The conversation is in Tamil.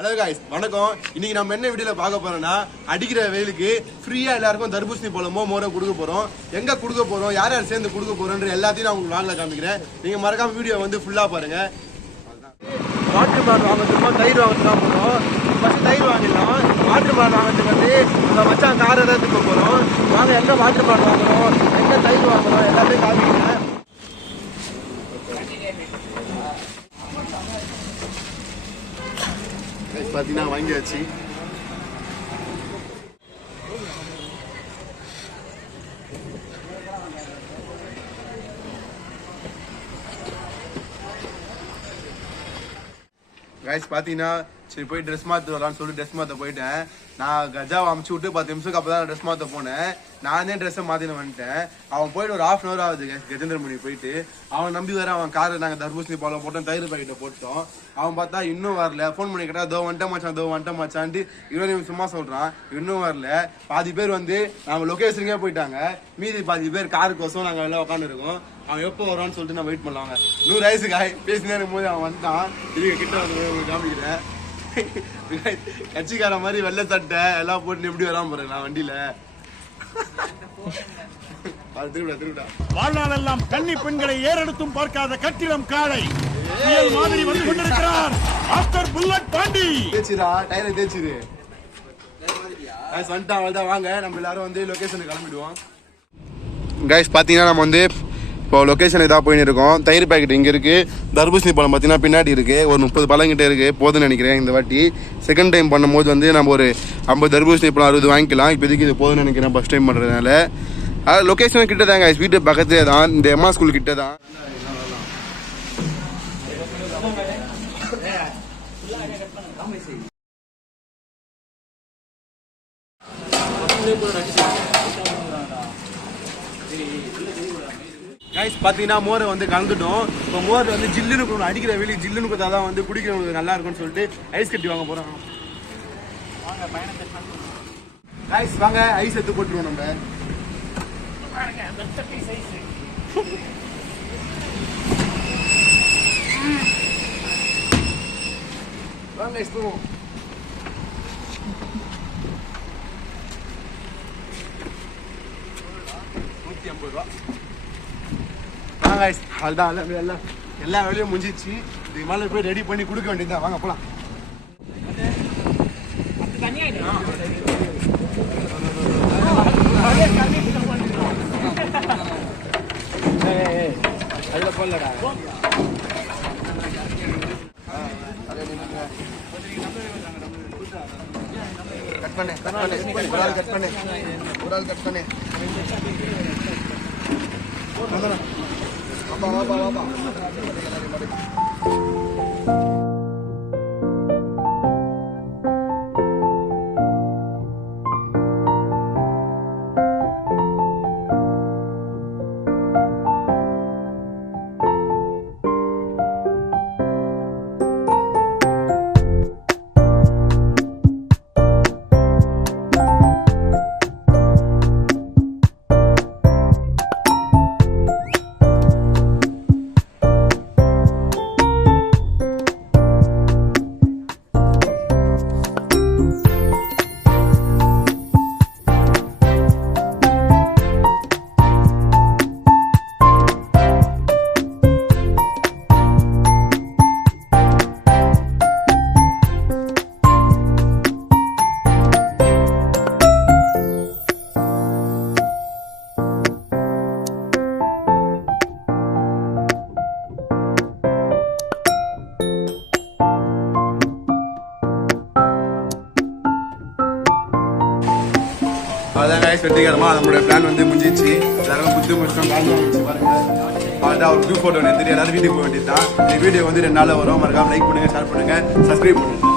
ஹலோ गाइस வணக்கம். இன்னைக்கு நம்ம என்ன வீடியோல பார்க்க போறோம்னா அடிக்கிற வெயிலுக்கு ஃப்ரீயா எல்லாருக்கும் தர்பூசணி பழமோ மோரோ கொடுக்க போறோம். எங்க கொடுக்க போறோம், யார் யார் சேர்ந்து கொடுக்க போறோம்ன்ற எல்லாத்தையும் நான் உங்களுக்கு வாங்கல காமிக்கிறேன். நீங்க மறக்காம வீடியோ வந்து ஃபுல்லா பாருங்க. வாட்டர் பாட்டில் வாங்குறதுக்கு தயிர் வாங்கிட்டு தான் போறோம். ஃபர்ஸ்ட் தயிர் வாங்கிடலாம். வாட்டர் பாட்டில் வாங்குறதுக்கு வந்து நம்ம மச்சான் காரை தான் எடுத்துக்க போறோம். வாங்க எங்க வாட்டர் பாட்டில் வாங்குறோம், எங்க தயிர் வாங்குறோம் எல்லாத்தையும் காமிக்கிறேன். பார்த்தீங்கன்னா வாங்கியாச்சு. கைஸ் பார்த்தீங்கன்னா சரி போய் ட்ரெஸ் மாற்ற வரலான்னு சொல்லிட்டு ட்ரெஸ் மாற்ற போயிட்டேன். நான் கஜாவை அமுச்சு விட்டு 10 நிமிஷத்துக்கு அப்போ தான் ட்ரெஸ் மாற்ற போனேன். நானே ட்ரெஸ்ஸை மாற்றின வந்துட்டேன். அவன் போயிட்டு ஒரு 1/2 hour ஆகுது கஜேந்திரமணி போயிட்டு. அவன் நம்பி வர அவன் காரில் நாங்கள் தர்பூசணி பழம் போட்டோம், தயிர் பாக்கெட்டை போட்டோம். அவன் பார்த்தா இன்னும் வரல. ஃபோன் பண்ணி கேட்டால் தோ வந்துட்ட மச்சான்ட்டு 20 நிமிஷமா சொல்கிறான். இன்னும் வரல. பாதி பேர் வந்து நம்ம லொக்கேஷனுக்கே போயிட்டாங்க. மீதி பாதி பேர் காருக்கோசம் நாங்கள் எல்லாம் உட்காந்துருக்கோம். அவன் எப்போ வருவான்னு சொல்லிட்டு நான் வெயிட் பண்ணலாங்க. 100 வயசுக்காய் பேசினே இருக்கும்போது அவன் வந்துட்டான். இதுக்கு கிட்ட வந்து உங்களுக்கு காமிக்கிறேன். கட்சிக்கார மாதிரி வெள்ளை சட்டை எல்லாம் போட்டு எப்படி வராம போறேன் நான் வண்டியில. திருவிடா வாழ்நாளெல்லாம் கன்னி பெண்களை ஏறெடுத்தும் பார்க்காத கட்டிடம் காளை புயல் மாதிரி வந்து கொண்டிருக்கிறார் ஆஃப்டர் புல்லட் பாண்டி. தேய்ச்சிரா டயரை தேய்ச்சிரு. வந்துட்டான். வாங்க நம்ம எல்லாரும் வந்து லொகேஷனுக்கு கிளம்பிடுவோம். கைஸ் பார்த்தீங்கன்னா நம்ம வந்து இப்போ லொக்கேஷன் இதாக போயின்னு இருக்கோம். தயிர் பாக்கெட் இங்கே இருக்குது. தர்பூசணி பழம் பார்த்தீங்கன்னா பின்னாடி இருக்குது. ஒரு 30 பழம் கிட்டே இருக்குது. போதுன்னு நினைக்கிறேன். இந்த வாட்டி செகண்ட் டைம் பண்ணும்போது வந்து நம்ம ஒரு 50 தர்பூசணி பழம் 60 வாங்கிக்கலாம். இப்போதைக்கு இது போதுன்னு நினைக்கிறேன் ஃபஸ்ட் டைம் பண்ணுறதுனால. லொக்கேஷன் கிட்ட தாங்க, வீட்டு பக்கத்துலேயே தான், இந்த எம்மா ஸ்கூல் கிட்ட தான். கைஸ் பார்த்தீங்கன்னா மோரை வந்து கலந்துட்டோம். இப்போ மோர் வந்து ஜில்லுன்னு இருக்கணும். அடிக்கிற வெளியே ஜில்லுன்னு கொடுத்தா தான் வந்து குடிக்கிறவங்களுக்கு நல்லா இருக்கும்னு சொல்லிட்டு ஐஸ் கட்டி வாங்க போகிறோம். கைஸ் வாங்க ஐஸ் எடுத்து போட்டுருவோம் நம்ம. வாங்க ஐஸ் போவோம். ₹150. அதுதான் எல்லா வேலையும் முடிஞ்சிச்சு. இதுக்கு மேலே போய் ரெடி பண்ணி கொடுக்க வேண்டியதுதான். வாங்க போலாம். அதில் போடலடா. கட் பண்ணு ஒரு ஆள் கட் பண்ணு. வாப்பா. அதான் கைஸ் வெற்றிகரமாக நம்மளுடைய பிளான் வந்து முடிஞ்சிச்சு. எல்லாரும் புத்து முடிச்சோம், காலையில் முடிச்சு பாருங்க. அதான் ஒரு 2 ஃபோட்டோ எடுத்துட்டு எல்லாரும் வீட்டுக்கு போக வேண்டியது தான். இந்த வீடியோ வந்து 2 நாளில் வரும். மறக்காம லைக் பண்ணுங்க, ஷேர் பண்ணுங்க, சப்ஸ்கிரைப் பண்ணுங்க.